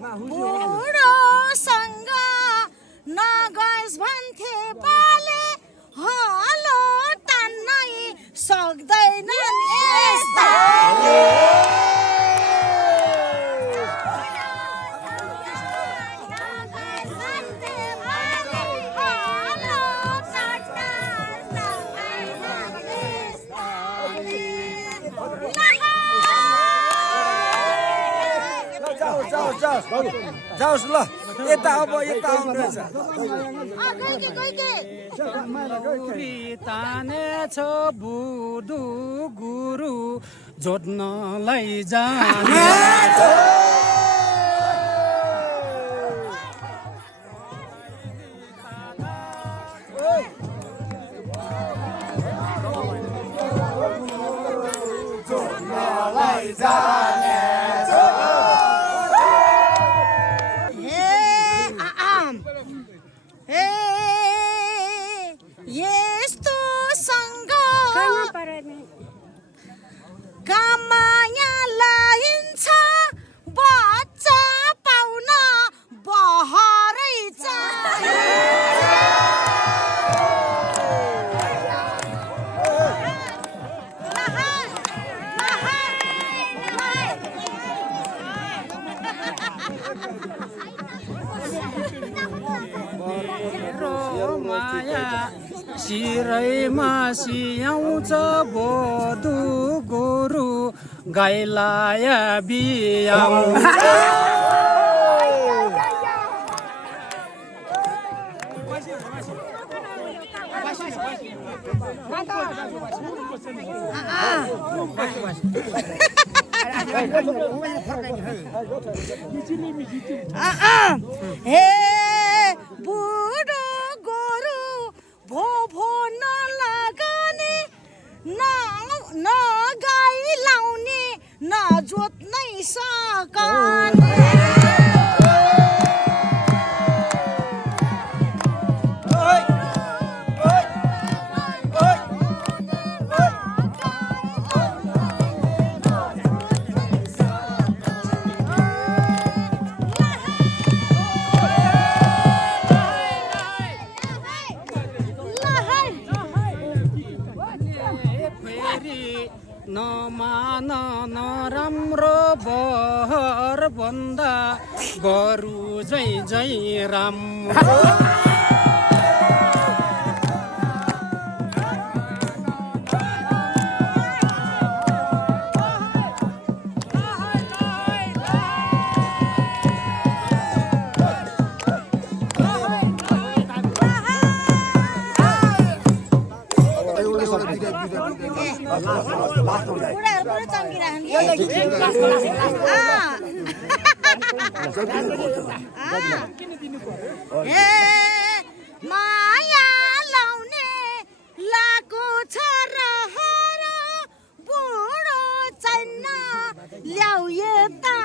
बुढोसँग नगइस् भन्थे बाले हलो तान्नै सक्दैनन् यस्ता जाओस् ल यता अब यता आउनुहुन्छ तानेछ बुधु गुरु जोड्नलाई जाने कामाया लाइन्छ बच्चा पाउन बहरै माया सिरैमा सियाउँछ बोधु गुरु गाइलाय बियाउँछ हे बुढो गोरु भो भो नलागने न गाई लाउने न जोत्नै सकने नमान नराम्रो बहर भन्दा गरु जै जै राम्रो माया लाउने लाको छ रहर बुढो छैन ल्याउ यता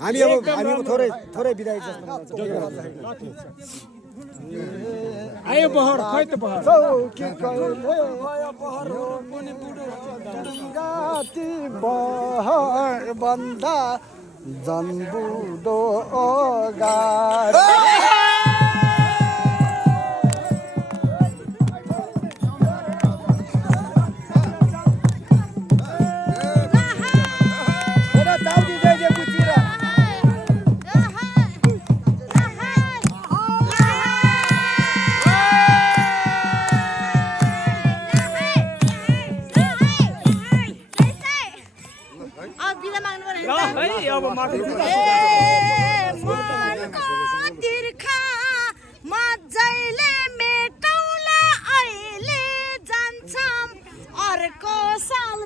हामी अब थोरै बिदाई आयो बहर खै त बहर बहर बन्दा जन्बुडो तिर्खा मजाले मेटौला अहिले जान्छौँ अर्को साल